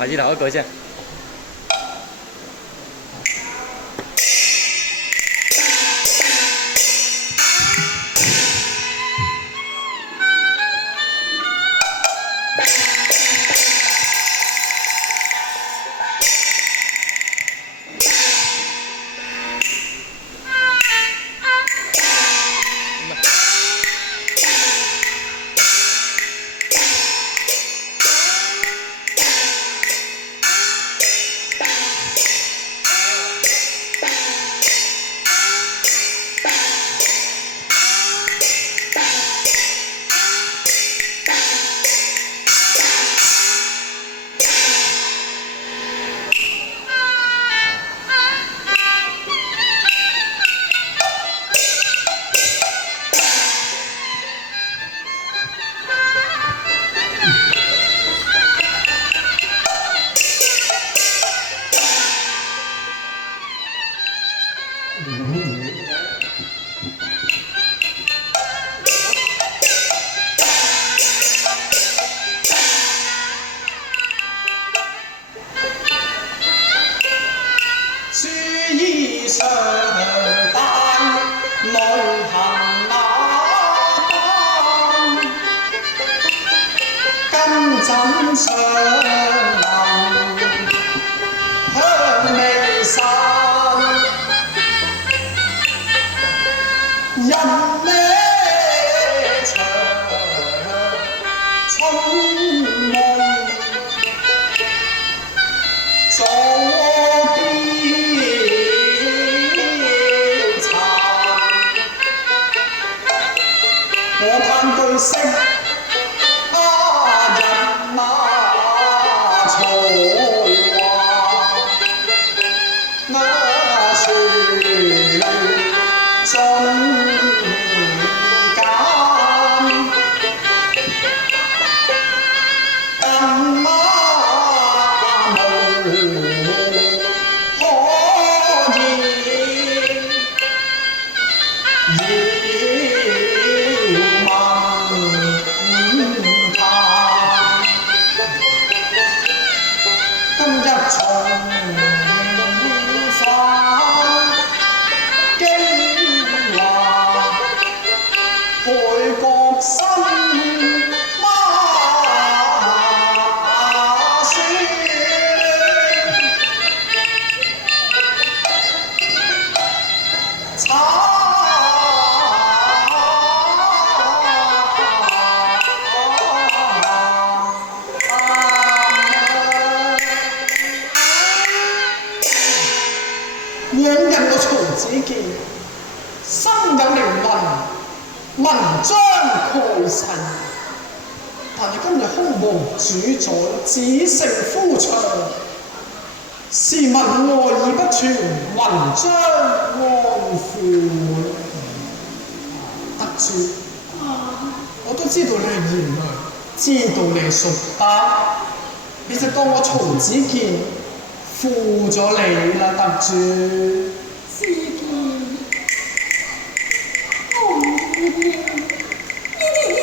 開始頭一句先。書衣上帶淚痕眼，金枕上能香未散，人呢長春夢左我嘆句息，人那才華，船中間，更無可今日重返京華，背國新馬船，往日我曹子健生有靈魂，文章蓋世，但係今日空無主宰，只剩夫唱。試問愛意不全，雲章安負得主？我都知道你係賢良，知道你係淑德，你就當我曹子健負咗你啦，得主。子健，我唔負你，呢啲嘢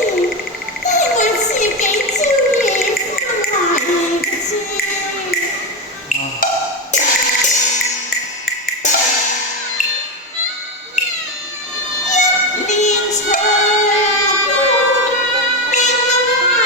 都係我自己招惹翻嚟嘅啫。一連長歌定為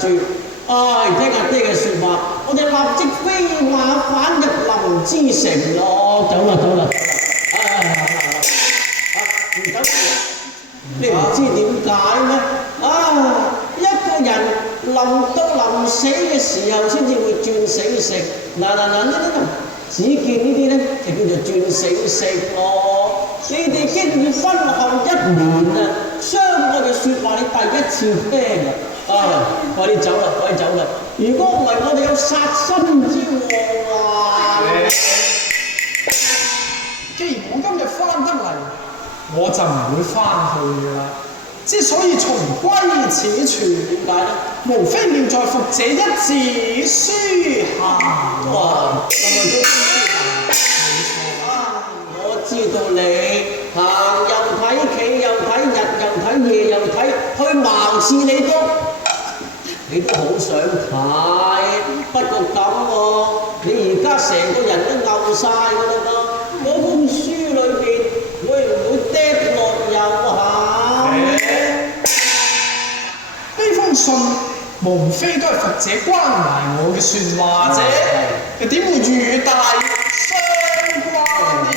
豬。唉，聽阿爹嘅説話，我哋立即飛馬返入林之城咯。走啦，走啦，走啦！唔走你唔知點解咩？一個人臨到臨死嘅時候先至會轉死性。嗱，只見呢啲咧就叫做轉死性咯。你哋經已婚後1年啊，將我嘅説話你第一次聽啊！快啲走啦，快啲走啦！如果唔係，我哋有殺身之禍啊！既然我今日翻得嚟，我就唔會翻去㗎啦。之所以重歸此處，點解咧？無非念在復這一紙書函。哇！咁咪都我知道你行又睇，企又睇，日又睇，夜又睇，去茅廁你都好想睇。不過咁喎，你而家成個人都漚晒㗎啦噃，嗰本書裏邊會唔會跌落油下？呢封信無非都係復者關懷我嘅説話啫，又點會與大相關呢？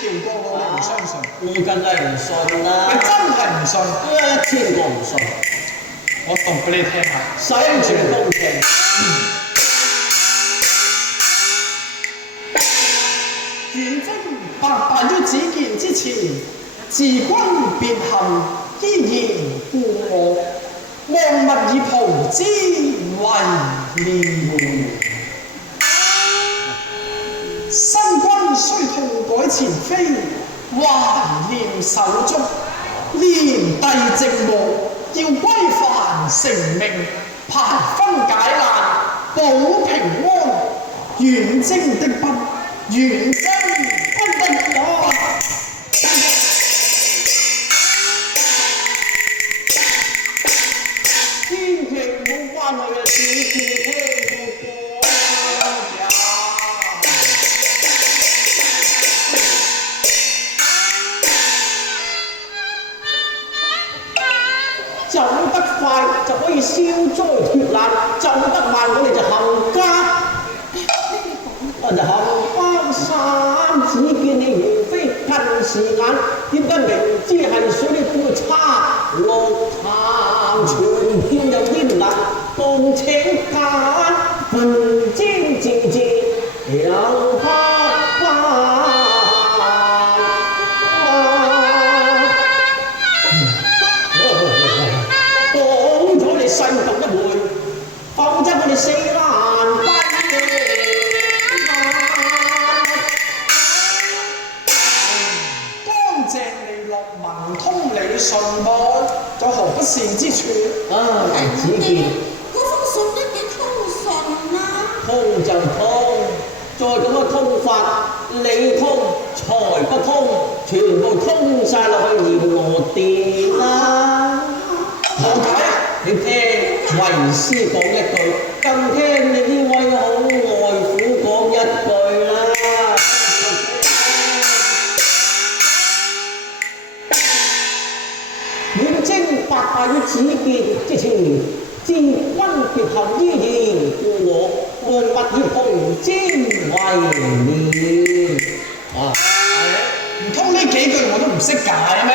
喬哥，我唔相信。我梗係唔信啦！你真係唔信？1000個唔信。我讀俾你聽下。洗全公平。元征白敗於子建之前，自君別行，依然故我，望勿以蒲之為念。新君雖痛改前非，懷念手足，連帝寂寞，要歸還成命，排分解難，保平安。遠征的不，遠征不的我。千祈唔好翻去啊！只見聽個走得快就可以消災脫難，走得慢我哋就冚家。我就冚翻山，只見你如飛近視眼，點解明知係水你都要叉落潭？全片有啲冷，共請間，半尖字字有花花。講咗你細讀一回，否則我哋死難歸。文通理順噃，有何不善之處？只見嗰封信一嘢通順啦。通就通，再咁嘅通法，理通財不通，全部通晒落去閻羅殿啦。何解？你聽為師講一句，更聽你呢位好外父講一句啦。遠征白敗於子建之前，自君別行依然故我，望勿以蒲之為念。唔通呢幾句我都唔識解咩？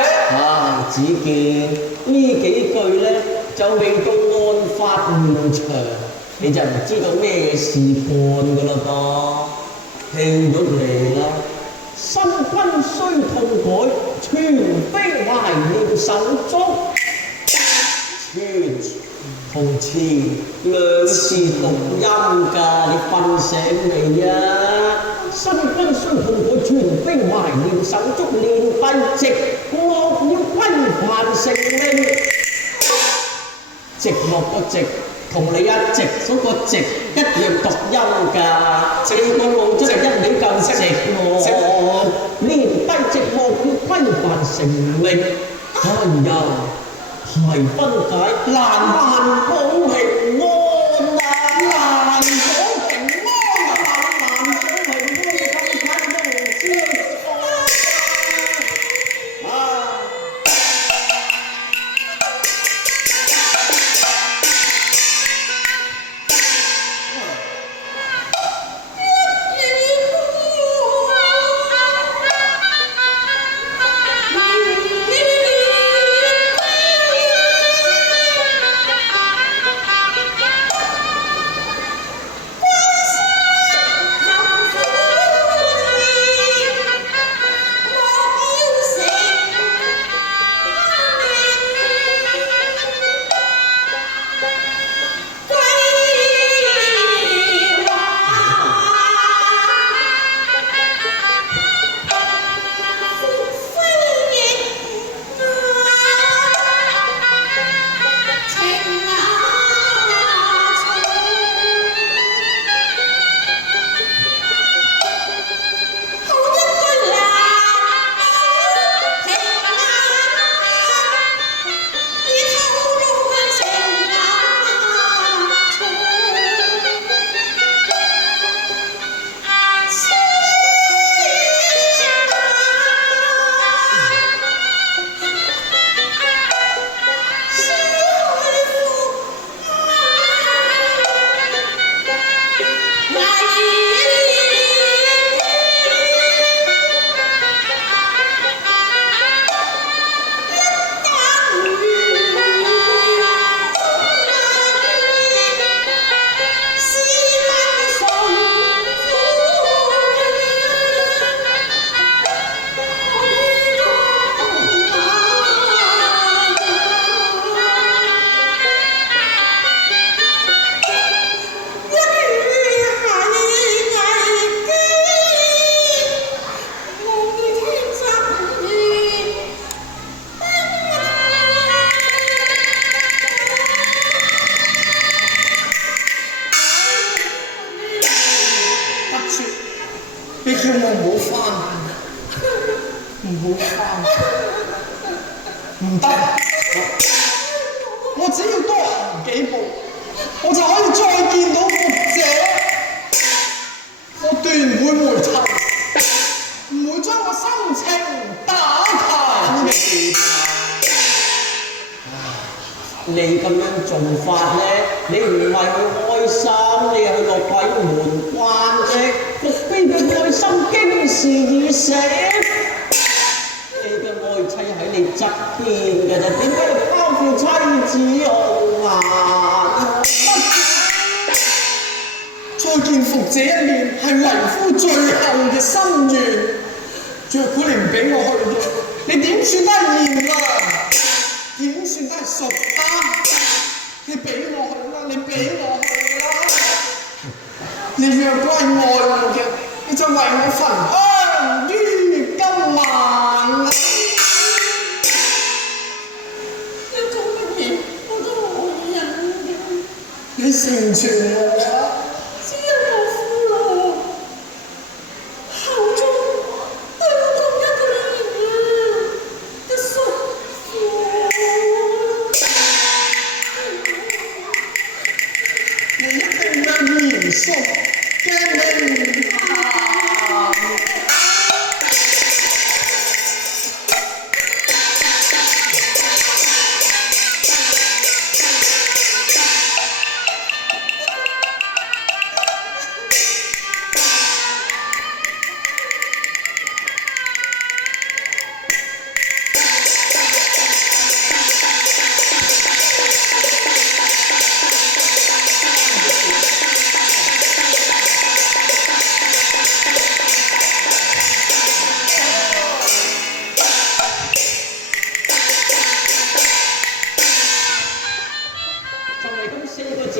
子建呢幾句咧就未到案發現場，你就唔知道咩事幹㗎啦噃。聽咗嚟啦。新君雖痛改，全非懷念手足。全同詞兩字讀音㗎，你瞓醒未啊？新君雖痛改，全非懷念手足，連帝寂寞要歸還成命。寂寞個寂同你一直嗰個寂一樣讀音㗎，你個腦真係一味夠寂喎，連低寂寞要歸還成命，哎呀，排分解難保平安啊！難保平安啊！難保平安咁睇都唔知啊！我只要多行幾步，我就可以再見到復者。我斷唔會回頭，唔會將我心情打探嘅。你咁樣做法咧，你唔係去開心，你係去落鬼門關啫。伏飛嘅愛心經事已死，你嘅愛妻喺你側邊嘅啫，點解要拋負妻子我啊？再見復者一面係為夫最後嘅心願。若果你唔俾我去嘅，你點算得係賢良？點算都係淑德，你俾我去啦，你俾我去啦！你若果係愛我嘅，你就為我焚香於今晚啦！你做乜嘢我都可以忍嘅，你成全我啦！只有我夫咯，口中對我講一個言嘅叔父。你一定有嚴肅嘅名堂。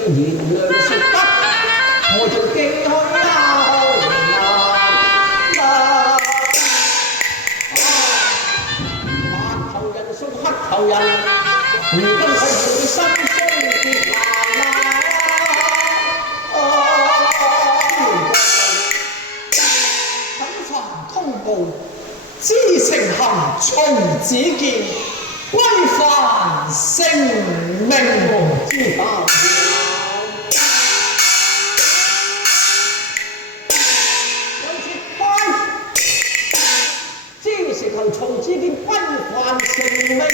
賢良淑德，我仲記去啊！白頭人送黑頭人，如今睇住你心中結難等凡通報，知情行從子見，歸還性命。知道。從之見歸還成命嘅。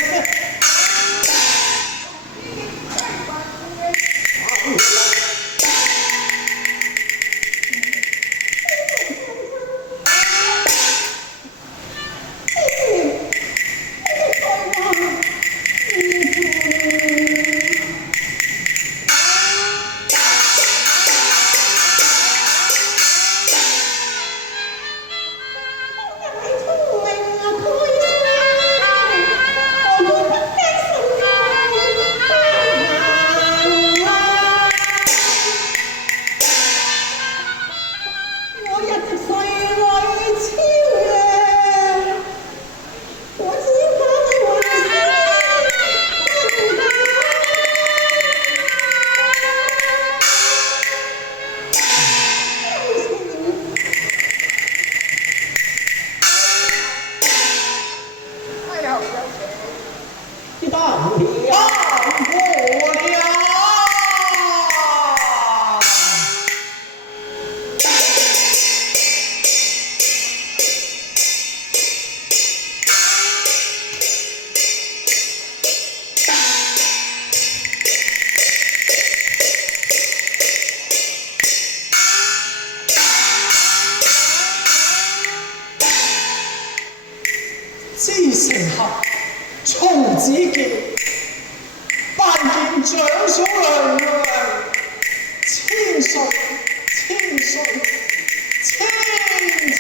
知成合，從子見，拜見長嫂娘娘，千歲，千歲，千歲。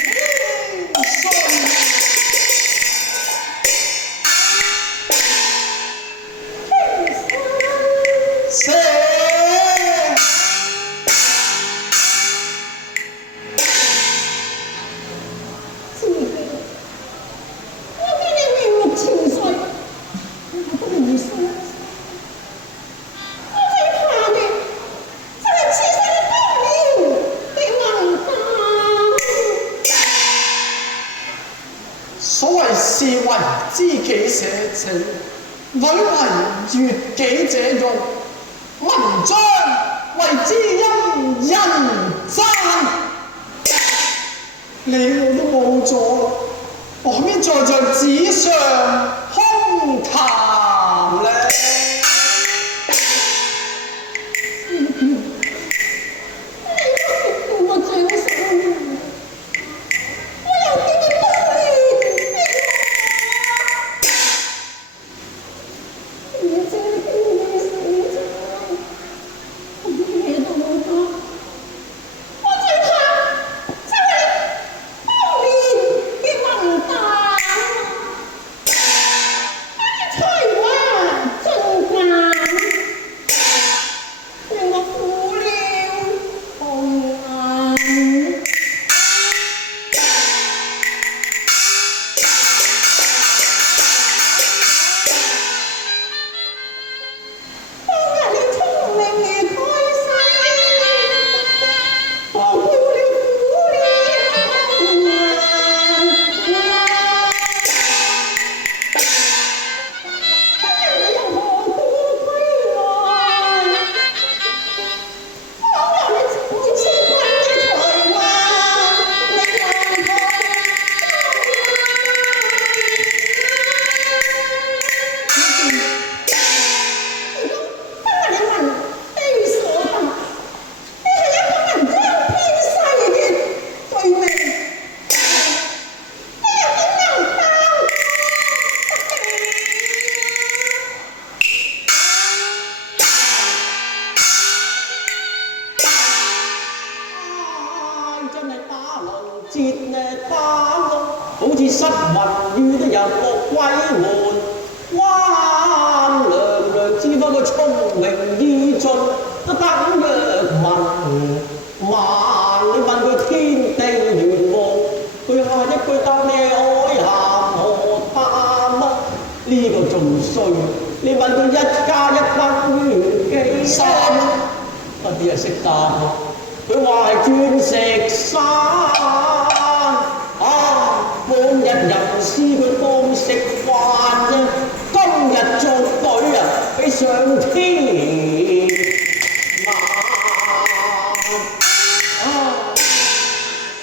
所謂士為知己者死，女為悦己者用，文章為知音人讚。你我都冇咗，我可邊再在紙上空談呢？我真心，我有啲啲不可以。你真係會死咗，我咩都冇講，我最怕就係你方面嘅混蛋，你才華盡慣，令我苦了紅顏。當日你聰明而蓋世，我苦了紅顏。今日你又何故歸來？當日你展示君嘅才華，令人痛今日你文非所答，你係一個文章偏世嘅罪名，你又點能包得真係打龍節呢打龍，好似失魂遇得入個鬼門。哇！娘娘只不過聰明意盡，都等若問。你問佢天地玄黃，佢下一句答你愛鹹河淡啊！呢個仲衰，你問佢1+1等於幾三不啲係識答喎，佢話係鑽石山往日吟詩佢當食飯啊，今日作對俾上天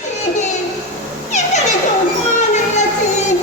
自己，點解你做翻你啊自己？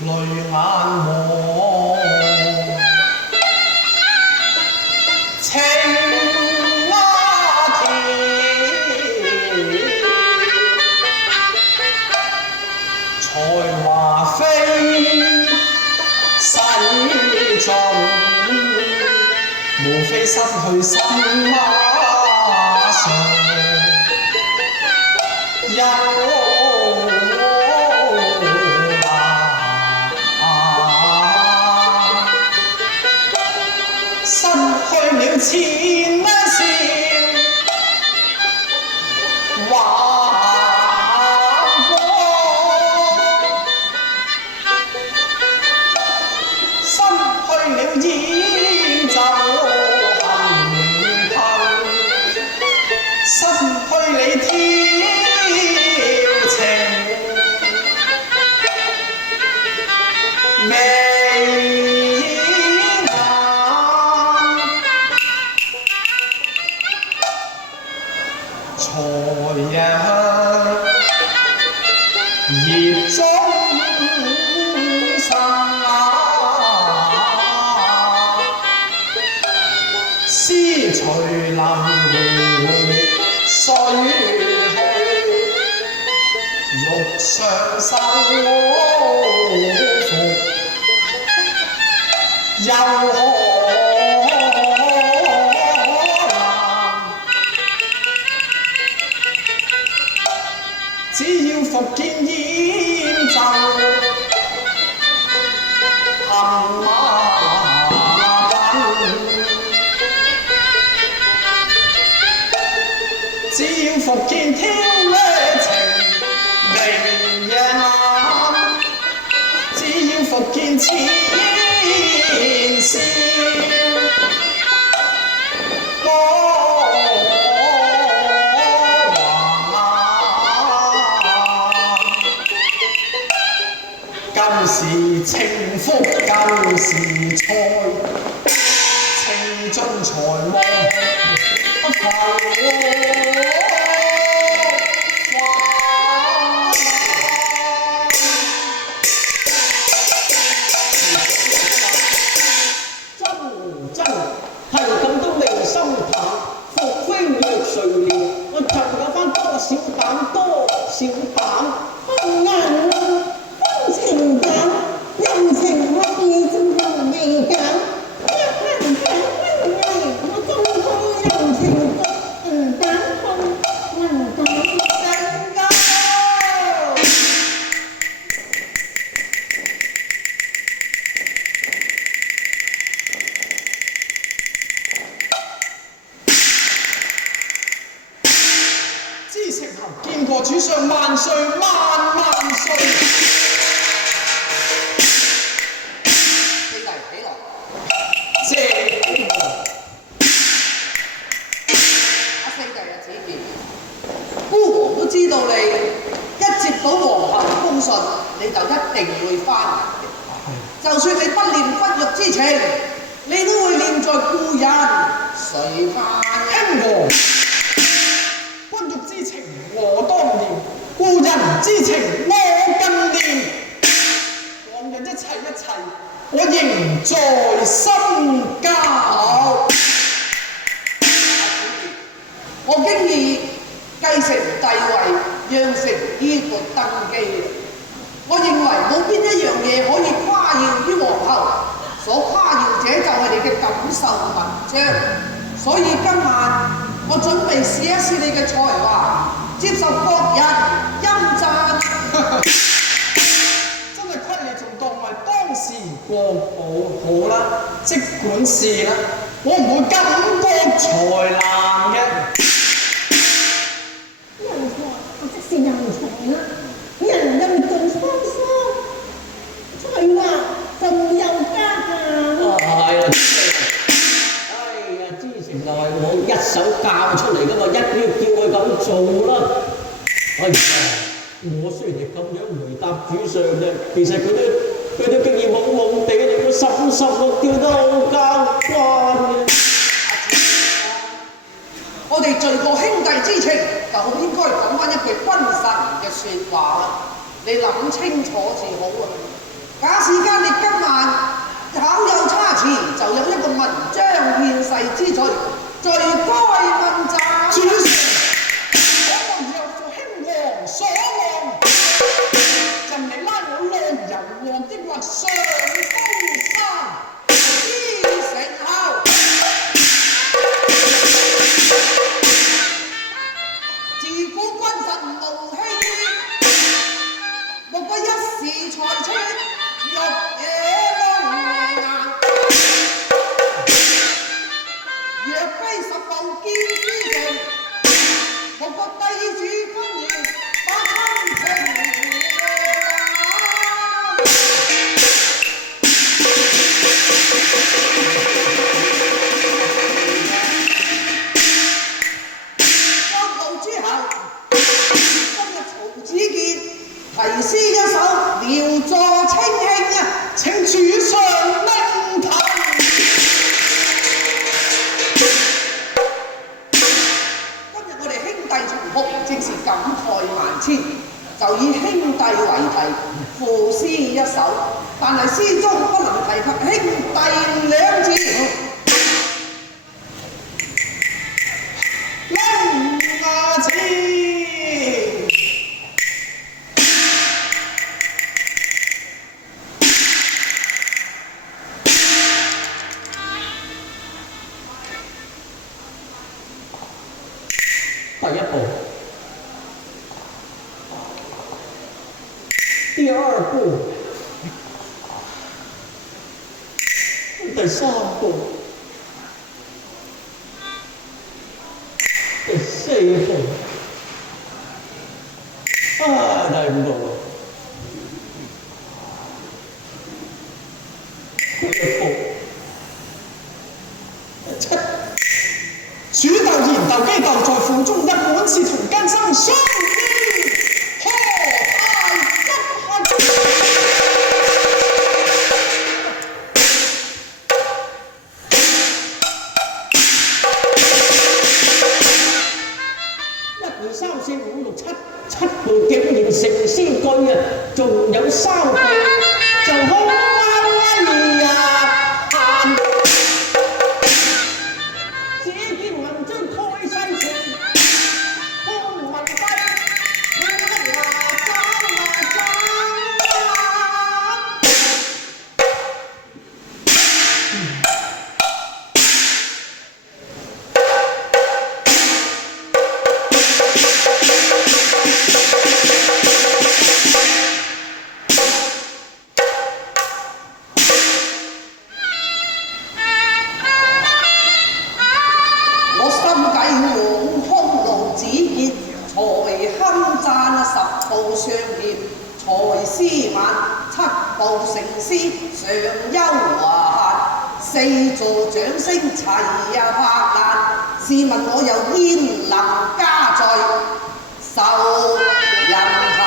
淚眼望，青蛙田，才華非世盡，無非失去心馬上，失去了前笑，過，失去了演奏恨恨，失去你調情美眼，才日熱中生思隨林水去，欲上手服，又何只要復見演奏，含馬只要復見天呢情明夜晚，只要復見淺笑歌華，舊時情福舊時菜，青春才夢浮真係咁都未心淡，復飛若誰料，我就有翻多少膽，多少膽。紅顏啊，風情淡，人情惡意仲係未減。一行強溫藝，我中通人情獨唔膽痛，能膽性高。知情後見過主上萬歲萬萬歲。四弟起來，謝阿四弟啊，子健，姑王都知道你一接到皇后封信，你就一定會翻嚟嘅。就算你不念不育之情，你都會念在故人，誰怕興和君玉之情我當念，故人之情我更念。往日一切我仍在心間。我經已繼承帝位，讓成衣缽登基。我認為冇邊一樣嘢可以誇耀於皇后，所誇耀者就係你嘅感受文章。所以今晚我準備試一試你嘅才華，接受各人欽讚。真係虧你仲當為當時國寶好啦，即管試啦，我唔會感覺才男嘅。人才，我即是人才啦，人人盡雙雙，才華仲有加減。係啦，哎呀，之前就係我一手教出嚟噶嘛，一於叫佢咁做啦。哎呀，我雖然係咁樣回答主上啫，其實佢都經已懵懵地，你都濕濕落吊得好交關嘅。我哋聚個兄弟之情，就好應該講翻一句君臣嘅説話啦。你諗清楚至好啊！假使間你今晚巧有差池，就有一個文章獻世之罪，罪該問責。主上，我就若做興王所望，任你拉我浪遊王的或上高山，知成後，自古君臣無欺，莫不一時才出玉野龍顏。若非十步見之情，我個地主君兒把親情交路諸侯，今日曹子建題詩一首遼助清慶啊！請主上命題。正是感慨萬千，就以兄弟為題賦詩一首，但係詩中不能提及兄弟兩字。拎牙字，第一步，第二步，第三步，第四步，第五步，第六步，第七。主鬥言鬥機鬥在府中，一本是同根生，相依何太急1、2、3、4、5、6、7，7步竟然成詩句啊！仲有3步就好啊！4座掌聲齊拍爛，試問我又焉能加在受人彈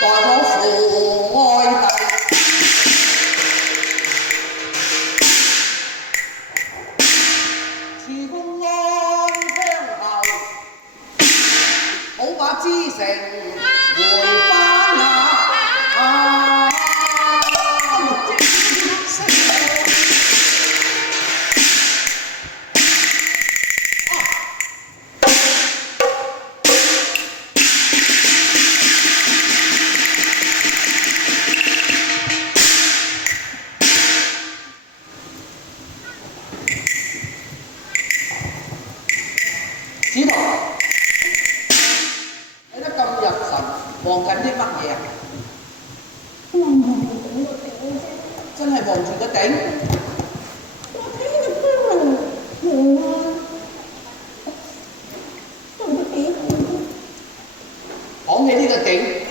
待我父愛弟，辭公安鄉後，好把知城回返那。子圖，睇得咁入神，望緊啲乜嘢啊？望住個頂啫，真係望住個頂。我睇呢個花紋型啊，做得幾好。講起呢個頂，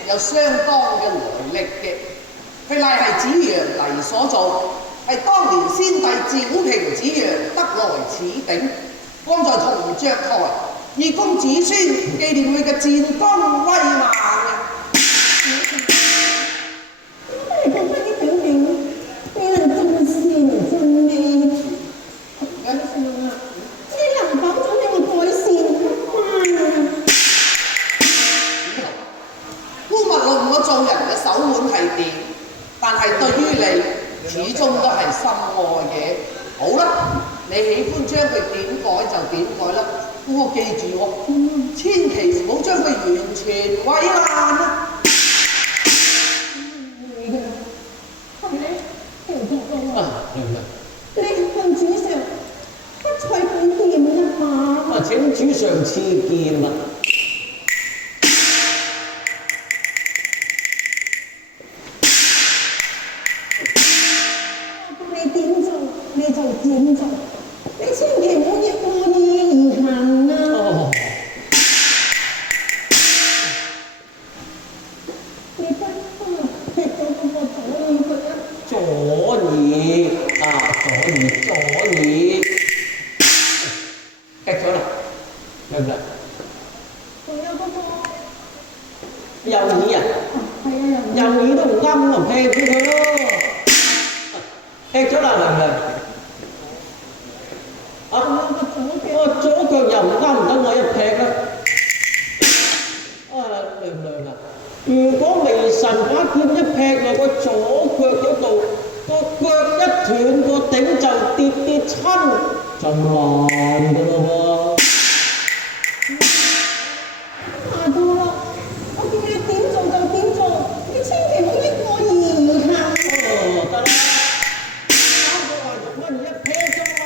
有相當嘅來歷嘅，佢乃係子楊黎所造，係當年先帝趙平子楊得來此頂，安在銅雀台，以供子孫紀念佢嘅戰功威猛啊！你覺得呢頂頂俾人真善真美，你能否總俾我改善翻啊？姑勿論我做人嘅手腕係掂，但係對於你始終都係深愛嘅。好啦，你喜歡將佢點改就點改啦，不過記住喎，千祈唔好將佢完全毀爛啊！係咧，聽唔聽到啊？明白。你向主上不取佢掂一下。請主上賜劍啊！你點做你就點你千祈唔好逆我意而行啊！哦，你不如踢咗嗰個左耳佢啊！左耳啊，左耳，踢咗啦，得唔得？仲有嗰個右耳啊，係啊，右耳都唔啱啊，劈咗佢咯，劈咗啦，得唔得？啊，我左腳又唔啱，唔等我一劈啦。啊，涼唔涼啊？如果微神把劍一劈落個左腳嗰度，個腳一斷，個頂就跌親，就爛噶咯喎。下到啦，我叫你點做就點做，你千祈唔好逆我而行。哦，得啦，三個話肉蚊一劈啫嘛。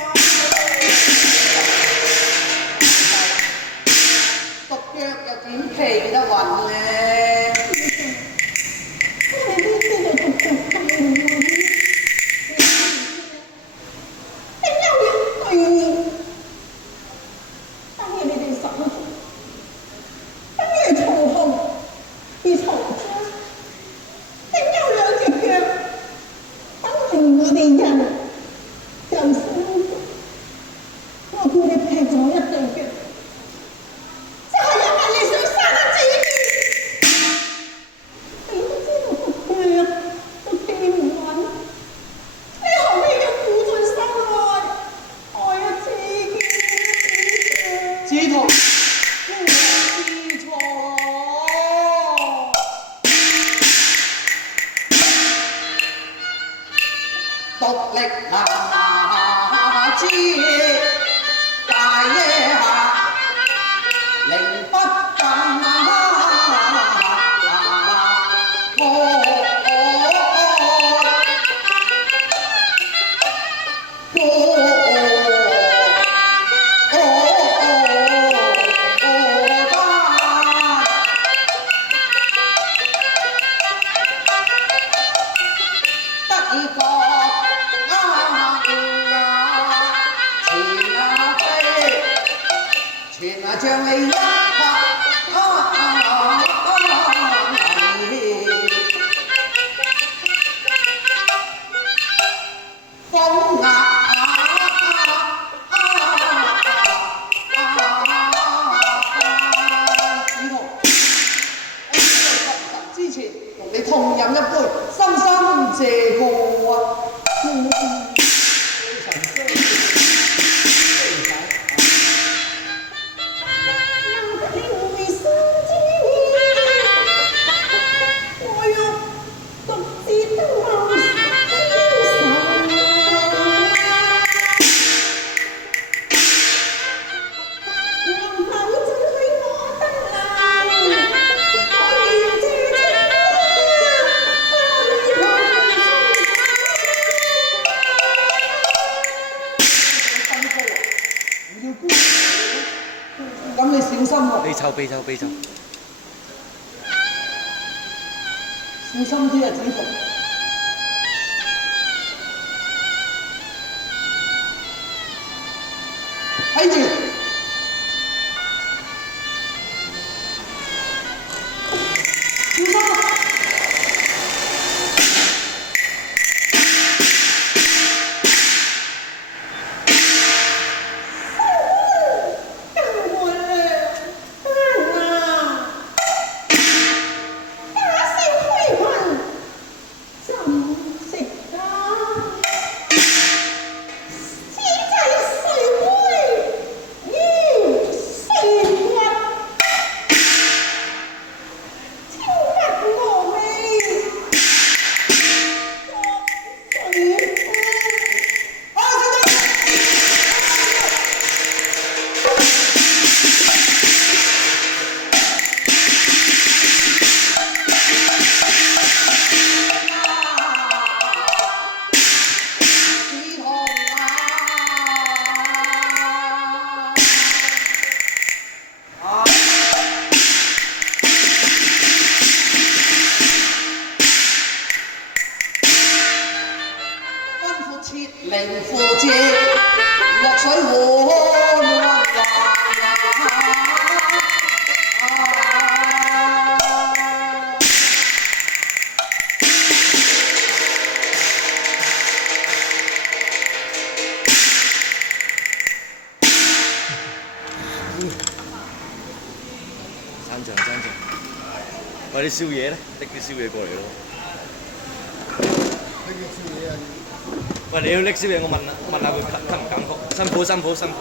獨腳又點企得穩咧？你呢啲就獨腳大喎，你又要對面，當然你哋守住，跟住曹洪而曹彰，你有兩隻腳，當然我哋人就生咗，我叫你劈咗一對腳。就係因為你想殺得自己，你都知道個腳都企唔穩，你何必要負盡心愛，愛一自己？子圖，我知錯，獨力拿之大耶下。靈不盡得意個前啊像你一風啊！子豪，我在臨神之前同你痛飲一杯，深深謝過啊！咁你小心喎！備湊，小心啲啊，子豪！睇住，小心啊！此際誰會？山長，喂，啲宵夜咧，拎啲宵夜過嚟咯。呢個宵夜啊！喂，你要拎宵夜，我問下佢襟唔襟曲，辛苦。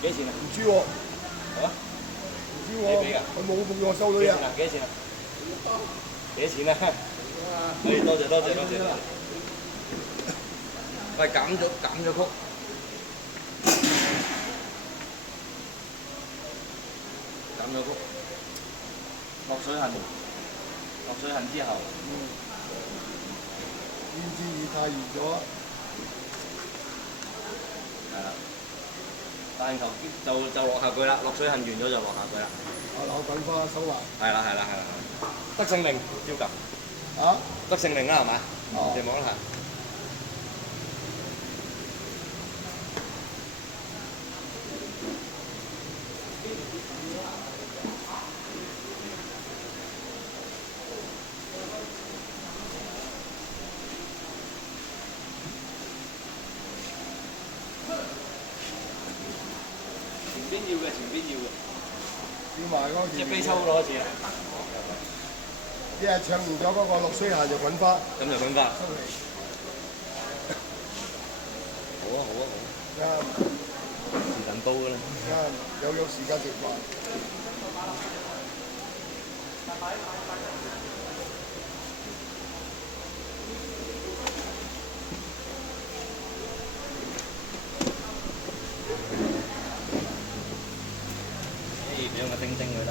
幾錢啊？唔知喎。係啊？唔知喎。你俾㗎？佢冇叫我收女啊。幾錢啊？幾錢啊？可以多謝。喂，減咗曲。落水痕之後。天之熱太熱咗。係啦。但求就落下句啦，落水痕完咗就落下句啦。柳粉花收埋。係啦。得勝令照舊。啊？得勝令啦係嘛？哦。你望下。前邊要嘅。要埋嗰隻飛抽攞一次啊！一係唱完咗嗰個落水鞋就滾花。咁就滾花。好啊！啱。時辰到㗎啦。啱，有時間食飯。俾個叮叮佢啦。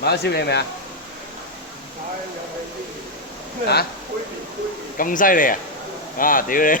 買咗宵夜未啊？嚇？咁犀利啊！啊！屌你！